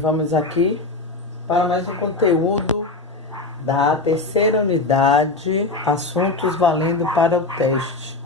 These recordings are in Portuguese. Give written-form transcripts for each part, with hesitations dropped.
Vamos aqui para mais um conteúdo da terceira unidade, assuntos valendo para o teste.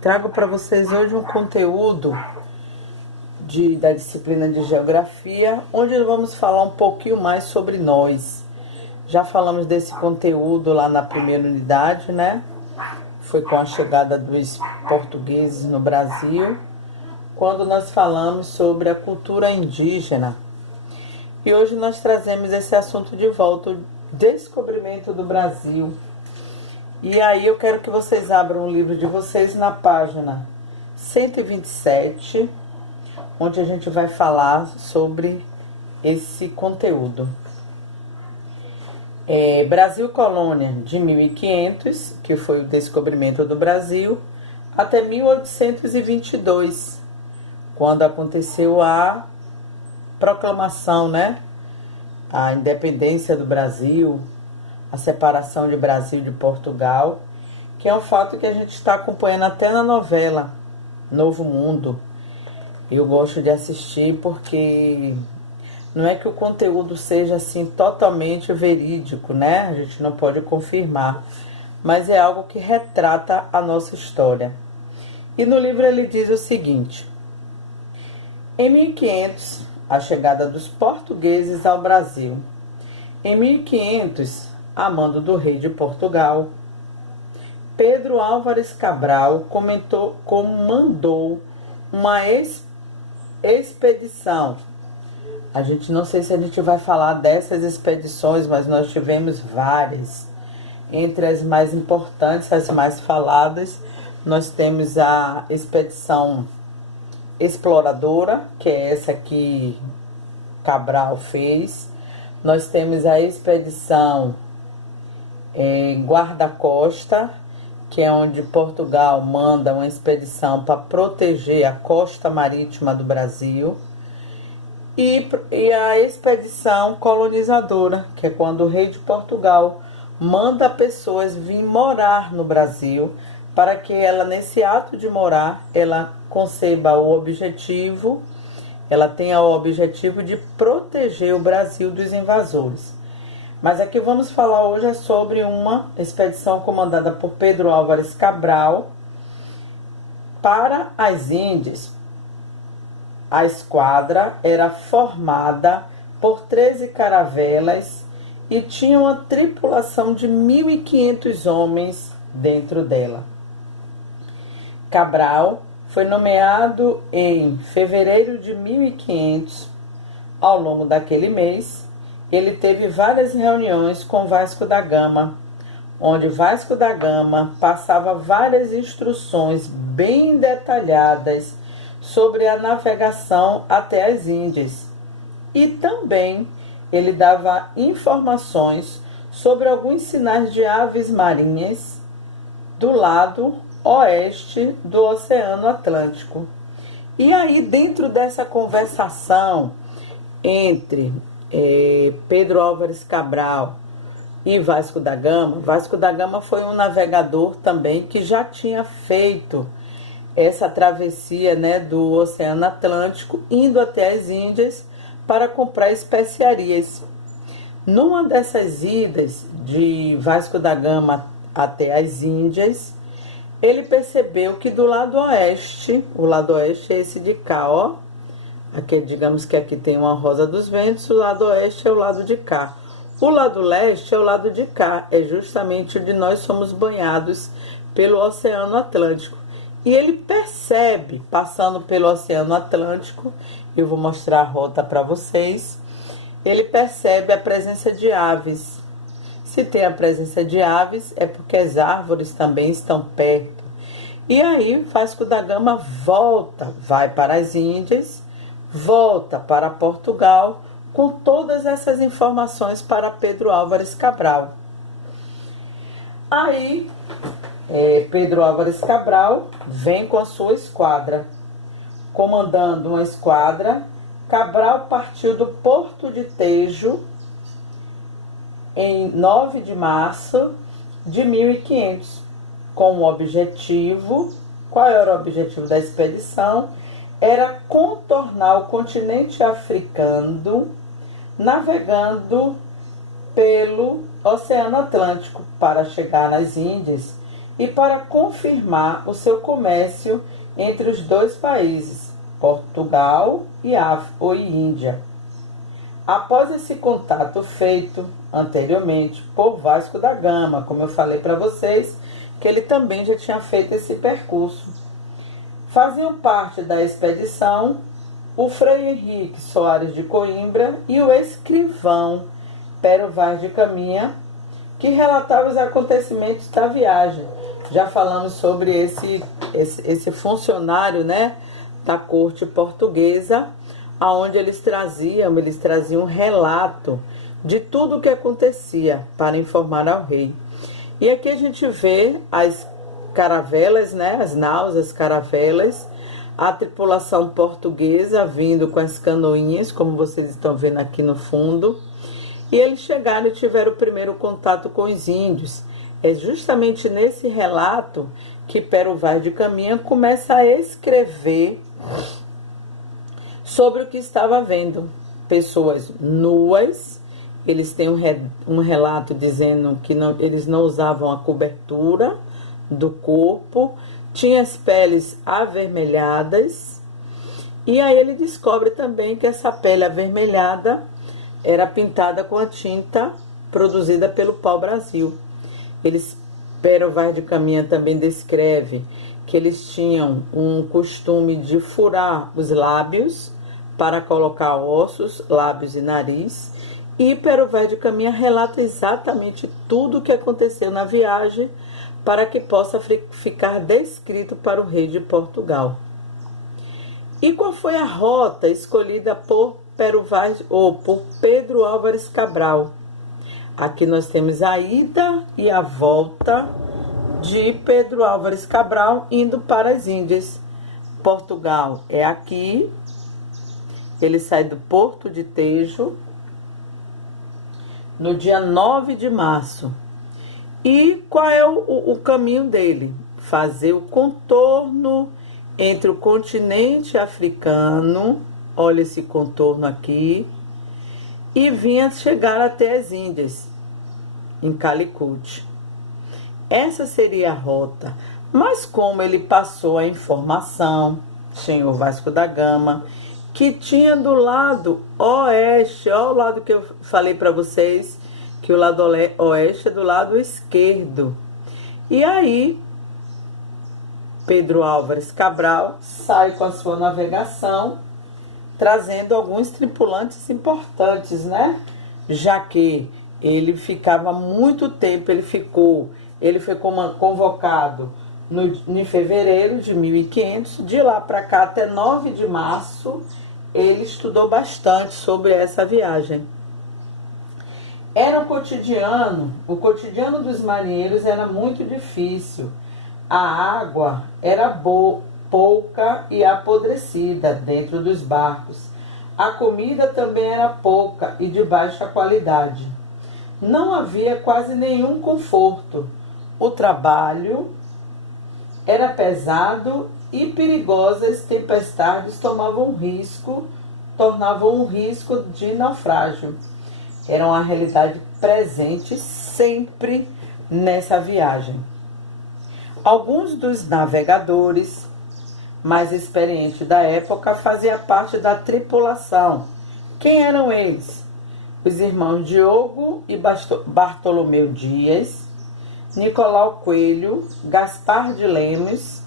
Trago para vocês hoje um conteúdo da disciplina de Geografia, onde vamos falar um pouquinho mais sobre nós. Já falamos desse conteúdo lá na primeira unidade, né? Foi com a chegada dos portugueses no Brasil, quando nós falamos sobre a cultura indígena. E hoje nós trazemos esse assunto de volta, o descobrimento do Brasil. E aí eu quero que vocês abram o livro de vocês na página 127, onde a gente vai falar sobre esse conteúdo. Brasil Colônia, de 1500, que foi o descobrimento do Brasil, até 1822, quando aconteceu a proclamação, né? A independência do Brasil, a separação de Brasil de Portugal, que é um fato que a gente está acompanhando até na novela Novo Mundo. Eu gosto de assistir porque não é que o conteúdo seja assim totalmente verídico, né? A gente não pode confirmar, mas é algo que retrata a nossa história. E no livro ele diz o seguinte: em 1500, a chegada dos portugueses ao Brasil. Em 1500, a mando do rei de Portugal, Pedro Álvares Cabral comandou uma expedição. A gente não sei se a gente vai falar dessas expedições, mas nós tivemos várias. Entre as mais importantes, as mais faladas, nós temos a expedição exploradora, que é essa que Cabral fez. Nós temos a expedição guarda-costa, que é onde Portugal manda uma expedição para proteger a costa marítima do Brasil. E a expedição colonizadora, que é quando o rei de Portugal manda pessoas vir morar no Brasil, para que ela, nesse ato de morar, ela conceba o objetivo, ela tenha o objetivo de proteger o Brasil dos invasores. Mas aqui vamos falar hoje sobre uma expedição comandada por Pedro Álvares Cabral para as Índias. A esquadra era formada por 13 caravelas e tinha uma tripulação de 1.500 homens dentro dela. Cabral foi nomeado em fevereiro de 1500. Ao longo daquele mês, ele teve várias reuniões com Vasco da Gama, onde Vasco da Gama passava várias instruções bem detalhadas sobre a navegação até as Índias. E também ele dava informações sobre alguns sinais de aves marinhas do lado oeste do Oceano Atlântico. E aí, dentro dessa conversação entre Pedro Álvares Cabral e Vasco da Gama foi um navegador também que já tinha feito essa travessia, né, do Oceano Atlântico, indo até as Índias para comprar especiarias. Numa dessas idas de Vasco da Gama até as Índias, ele percebeu que do lado oeste, o lado oeste é esse de cá, ó. Aqui, digamos que aqui tem uma Rosa dos Ventos, o lado oeste é o lado de cá. O lado leste é o lado de cá, é justamente onde nós somos banhados pelo Oceano Atlântico. E ele percebe, passando pelo Oceano Atlântico, eu vou mostrar a rota para vocês, ele percebe a presença de aves. Se tem a presença de aves, é porque as árvores também estão perto. E aí, Vasco da Gama volta, vai para as Índias, volta para Portugal, com todas essas informações para Pedro Álvares Cabral. Aí, Pedro Álvares Cabral vem com a sua esquadra. Comandando uma esquadra, Cabral partiu do Porto de Tejo em 9 de março de 1500, com o objetivo, qual era o objetivo da expedição? era contornar o continente africano, navegando pelo Oceano Atlântico para chegar nas Índias e para confirmar o seu comércio entre os dois países, Portugal e Índia. Após esse contato feito anteriormente por Vasco da Gama, como eu falei para vocês, que ele também já tinha feito esse percurso, faziam parte da expedição o Frei Henrique Soares de Coimbra e o escrivão Pero Vaz de Caminha, que relatava os acontecimentos da viagem. Já falamos sobre esse funcionário, né, da corte portuguesa, aonde eles traziam um relato de tudo o que acontecia para informar ao rei. E aqui a gente vê as caravelas, né, as naus, as caravelas, a tripulação portuguesa vindo com as canoinhas, como vocês estão vendo aqui no fundo. E eles chegaram e tiveram o primeiro contato com os índios. É justamente nesse relato que Pero Vaz de Caminha começa a escrever sobre o que estava vendo. Pessoas nuas, eles têm um relato dizendo que eles não usavam a cobertura do corpo, tinha as peles avermelhadas, e aí ele descobre também que essa pele avermelhada era pintada com a tinta produzida pelo pau-brasil. Pero Vaz de Caminha também descreve que eles tinham um costume de furar os lábios para colocar ossos, lábios e nariz. E Pero Vaz de Caminha relata exatamente tudo o que aconteceu na viagem para que possa ficar descrito para o rei de Portugal. E qual foi a rota escolhida por Pedro Álvares Cabral? Aqui nós temos a ida e a volta de Pedro Álvares Cabral indo para as Índias. Portugal é aqui, ele sai do Porto de Tejo no dia 9 de março. E qual é o caminho dele? Fazer o contorno entre o continente africano, olha esse contorno aqui, e vinha chegar até as Índias, em Calicut. Essa seria a rota. Mas como ele passou a informação, senhor Vasco da Gama, que tinha do lado oeste, olha o lado que eu falei para vocês, que o lado oeste é do lado esquerdo. E aí, Pedro Álvares Cabral sai com a sua navegação, trazendo alguns tripulantes importantes, né? Já que ele ficava muito tempo, ele foi convocado em fevereiro de 1500, de lá para cá até 9 de março, ele estudou bastante sobre essa viagem. Era o cotidiano dos marinheiros era muito difícil. A água era pouca e apodrecida dentro dos barcos. A comida também era pouca e de baixa qualidade. Não havia quase nenhum conforto. O trabalho era pesado e perigosas tempestades tornavam um risco de naufrágio. Era uma realidade presente sempre nessa viagem. Alguns dos navegadores mais experientes da época faziam parte da tripulação. Quem eram eles? Os irmãos Diogo e Bartolomeu Dias, Nicolau Coelho, Gaspar de Lemos.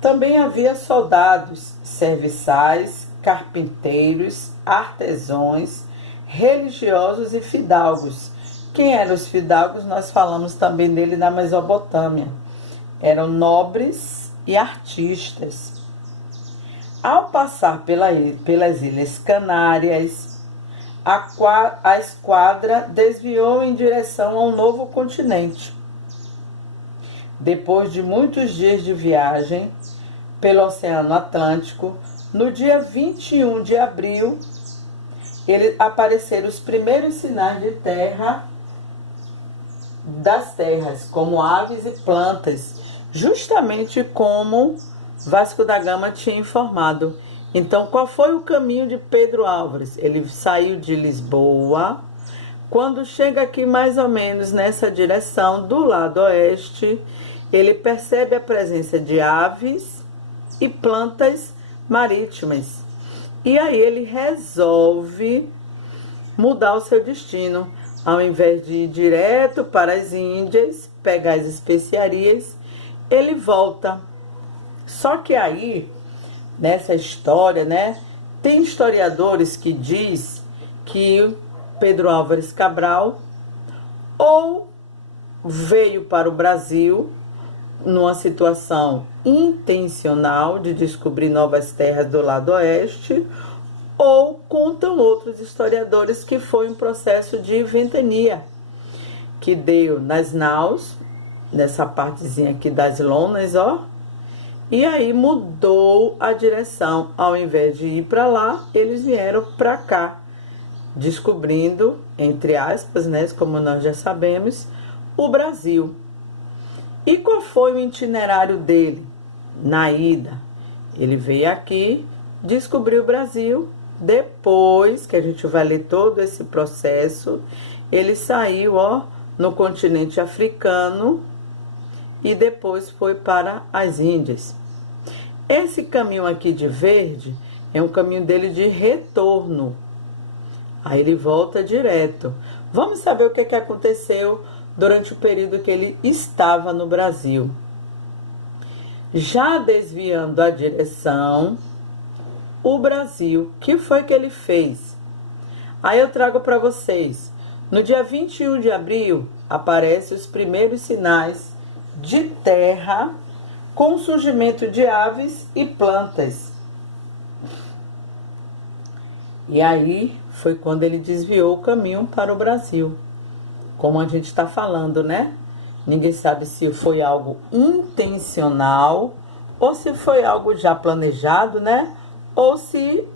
Também havia soldados, serviçais, carpinteiros, artesãos, religiosos e fidalgos. Quem eram os fidalgos? Nós falamos também dele na Mesopotâmia. Eram nobres e artistas. Ao passar pelas Ilhas Canárias, a esquadra desviou em direção ao novo continente. Depois de muitos dias de viagem pelo Oceano Atlântico, no dia 21 de abril, apareceram os primeiros sinais de terra das terras, como aves e plantas, justamente como Vasco da Gama tinha informado. Então, qual foi o caminho de Pedro Álvares? Ele saiu de Lisboa. Quando chega aqui mais ou menos nessa direção, do lado oeste, ele percebe a presença de aves e plantas marítimas. E aí ele resolve mudar o seu destino. Ao invés de ir direto para as Índias, pegar as especiarias, ele volta. Só que aí, nessa história, né, tem historiadores que diz que Pedro Álvares Cabral ou veio para o Brasil numa situação intencional de descobrir novas terras do lado oeste, ou contam outros historiadores que foi um processo de ventania, que deu nas naus, nessa partezinha aqui das lonas, ó, e aí mudou a direção. Ao invés de ir para lá, eles vieram para cá, descobrindo, entre aspas, né, como nós já sabemos, o Brasil. E qual foi o itinerário dele na ida? Ele veio aqui, descobriu o Brasil. Depois que a gente vai ler todo esse processo, ele saiu, ó, no continente africano e depois foi para as Índias. Esse caminho aqui de verde é um caminho dele de retorno. Aí ele volta direto. Vamos saber o que aconteceu durante o período que ele estava no Brasil. Já desviando a direção, o Brasil, o que foi que ele fez? Aí eu trago para vocês. No dia 21 de abril, aparecem os primeiros sinais de terra com o surgimento de aves e plantas. E aí foi quando ele desviou o caminho para o Brasil. Como a gente está falando, né? Ninguém sabe se foi algo intencional ou se foi algo já planejado, né? Ou se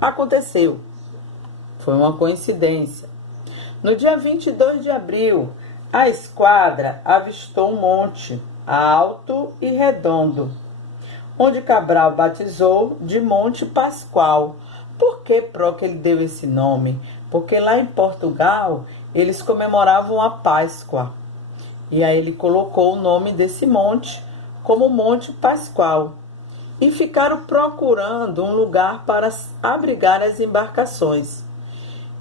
aconteceu. Foi uma coincidência. No dia 22 de abril, a esquadra avistou um monte alto e redondo, onde Cabral batizou de Monte Pascoal. Por que que ele deu esse nome? Porque lá em Portugal eles comemoravam a Páscoa. E aí ele colocou o nome desse monte como Monte Pascoal. E ficaram procurando um lugar para abrigar as embarcações.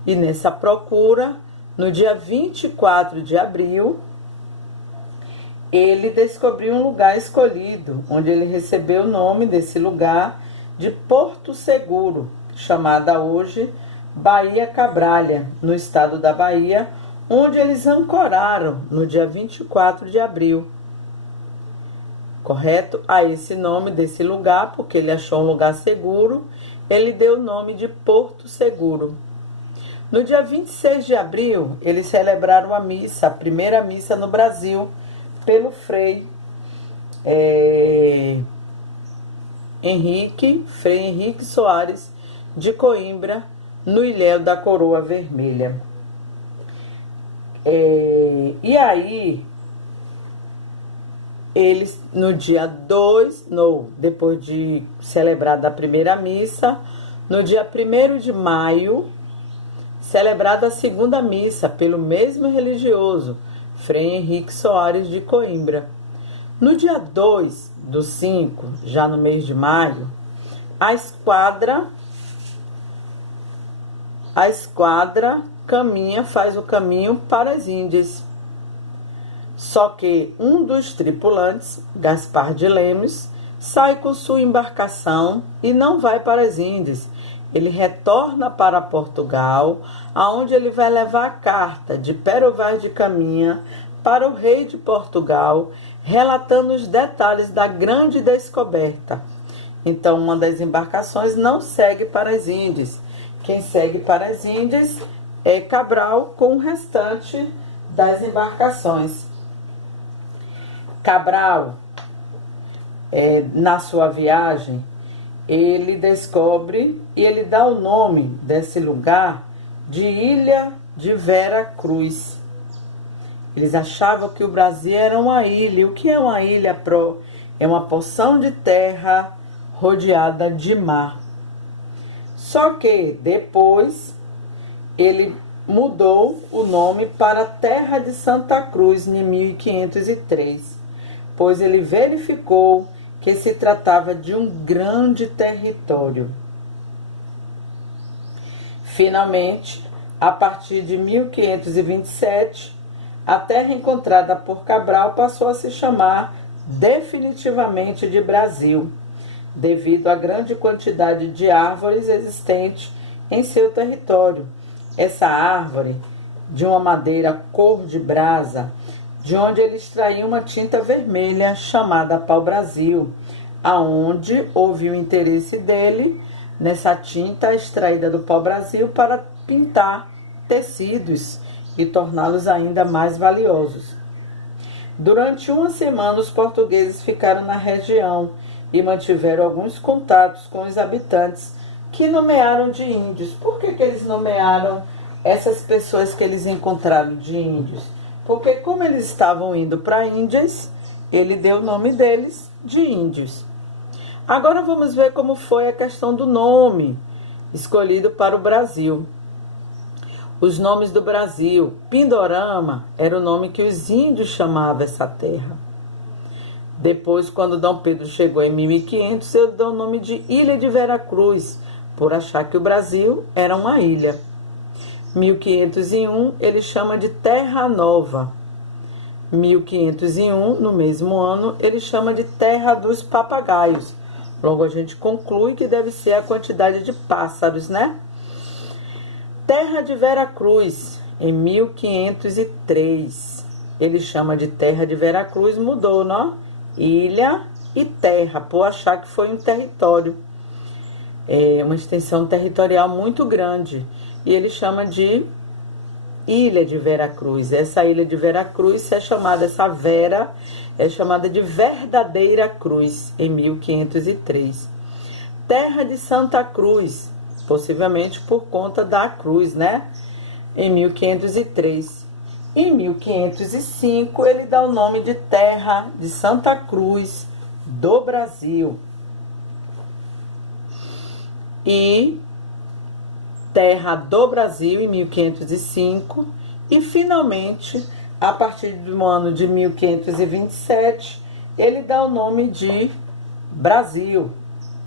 E nessa procura, no dia 24 de abril, ele descobriu um lugar escolhido, onde ele recebeu o nome desse lugar de Porto Seguro, chamada hoje Baía Cabralha, no estado da Bahia, onde eles ancoraram no dia 24 de abril. Correto? A esse nome desse lugar, porque ele achou um lugar seguro, ele deu o nome de Porto Seguro. No dia 26 de abril, eles celebraram a missa, a primeira missa no Brasil, pelo Frei Henrique Soares de Coimbra, no Ilhéu da Coroa Vermelha. E aí, eles, no dia 2, depois de celebrada a primeira missa, no dia 1º de maio, celebrada a segunda missa pelo mesmo religioso, Frei Henrique Soares de Coimbra. No dia 2/5, já no mês de maio, a esquadra faz o caminho para as Índias. Só que um dos tripulantes, Gaspar de Lemos, sai com sua embarcação e não vai para as Índias. Ele retorna para Portugal, aonde ele vai levar a carta de Pero Vaz de Caminha para o rei de Portugal, relatando os detalhes da grande descoberta. Então, uma das embarcações não segue para as Índias. Quem segue para as Índias é Cabral com o restante das embarcações. Cabral, na sua viagem, ele descobre e ele dá o nome desse lugar de Ilha de Vera Cruz. Eles achavam que o Brasil era uma ilha. O que é uma ilha? É uma porção de terra rodeada de mar. Só que depois ele mudou o nome para Terra de Santa Cruz em 1503, pois ele verificou que se tratava de um grande território. Finalmente, a partir de 1527, a terra encontrada por Cabral passou a se chamar definitivamente de Brasil, devido à grande quantidade de árvores existentes em seu território. Essa árvore, de uma madeira cor de brasa, de onde ele extraía uma tinta vermelha chamada pau-brasil, aonde houve o interesse dele nessa tinta extraída do pau-brasil para pintar tecidos e torná-los ainda mais valiosos. Durante uma semana, os portugueses ficaram na região e mantiveram alguns contatos com os habitantes, que nomearam de índios. Por que eles nomearam essas pessoas que eles encontraram de índios? Porque como eles estavam indo para Índias, ele deu o nome deles de índios. Agora vamos ver como foi a questão do nome escolhido para o Brasil. Os nomes do Brasil. Pindorama era o nome que os índios chamavam essa terra. Depois, quando Dom Pedro chegou em 1500, ele deu o nome de Ilha de Veracruz, por achar que o Brasil era uma ilha. 1501, ele chama de Terra Nova. 1501, no mesmo ano, ele chama de Terra dos Papagaios. Logo a gente conclui que deve ser a quantidade de pássaros, né? Terra de Veracruz, em 1503. Ele chama de Terra de Veracruz, mudou, não? Ilha e terra, por achar que foi um território. É uma extensão territorial muito grande. E ele chama de Ilha de Veracruz. Essa Ilha de Veracruz é chamada, essa Vera, é chamada de Verdadeira Cruz, em 1503. Terra de Santa Cruz, possivelmente por conta da cruz, né? Em 1503. Em 1505, ele dá o nome de Terra de Santa Cruz do Brasil. E Terra do Brasil, em 1505. E, finalmente, a partir do ano de 1527, ele dá o nome de Brasil,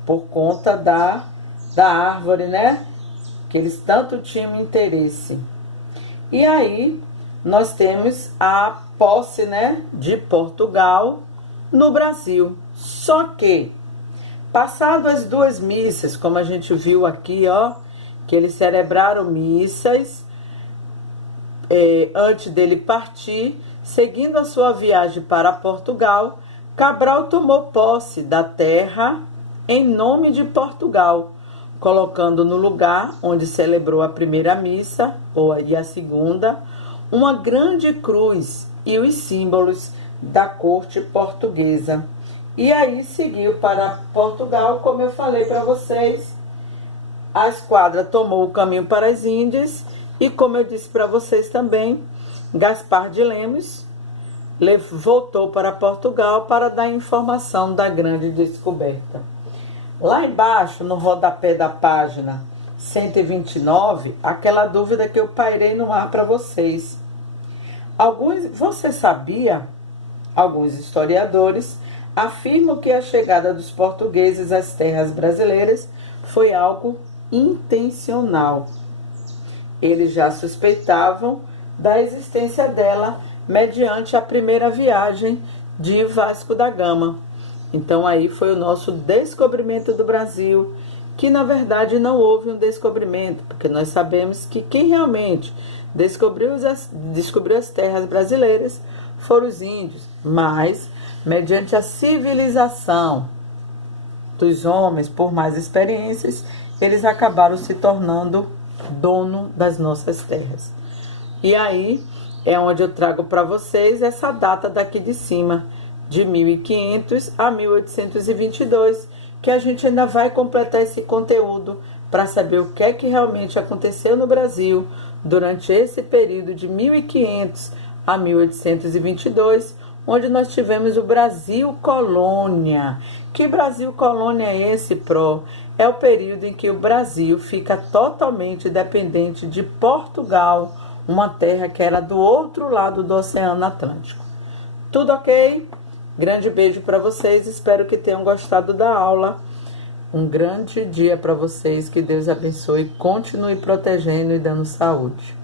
por conta da árvore, né? Que eles tanto tinham interesse. E aí, nós temos a posse, né, de Portugal no Brasil. Só que, passado as duas missas, como a gente viu aqui, ó, que eles celebraram missas antes dele partir, seguindo a sua viagem para Portugal, Cabral tomou posse da terra em nome de Portugal, colocando no lugar onde celebrou a primeira missa, e a segunda, uma grande cruz e os símbolos da corte portuguesa. E aí seguiu para Portugal, como eu falei para vocês. A esquadra tomou o caminho para as Índias e, como eu disse para vocês também, Gaspar de Lemos voltou para Portugal para dar informação da grande descoberta. Lá embaixo, no rodapé da página 129, aquela dúvida que eu pairei no ar para vocês. Você sabia? Alguns historiadores afirmam que a chegada dos portugueses às terras brasileiras foi algo intencional. Eles já suspeitavam da existência dela mediante a primeira viagem de Vasco da Gama. Então aí foi o nosso descobrimento do Brasil, que na verdade não houve um descobrimento, porque nós sabemos que quem realmente descobriu as terras brasileiras foram os índios, mas mediante a civilização dos homens, por mais experiências, eles acabaram se tornando dono das nossas terras. E aí é onde eu trago para vocês essa data daqui de cima, de 1500 a 1822, que a gente ainda vai completar esse conteúdo para saber o que é que realmente aconteceu no Brasil durante esse período de 1500 a 1822, onde nós tivemos o Brasil Colônia. Que Brasil Colônia é esse, Pro? É o período em que o Brasil fica totalmente dependente de Portugal, uma terra que era do outro lado do Oceano Atlântico. Tudo ok? Grande beijo para vocês, espero que tenham gostado da aula. Um grande dia para vocês, que Deus abençoe, continue protegendo e dando saúde.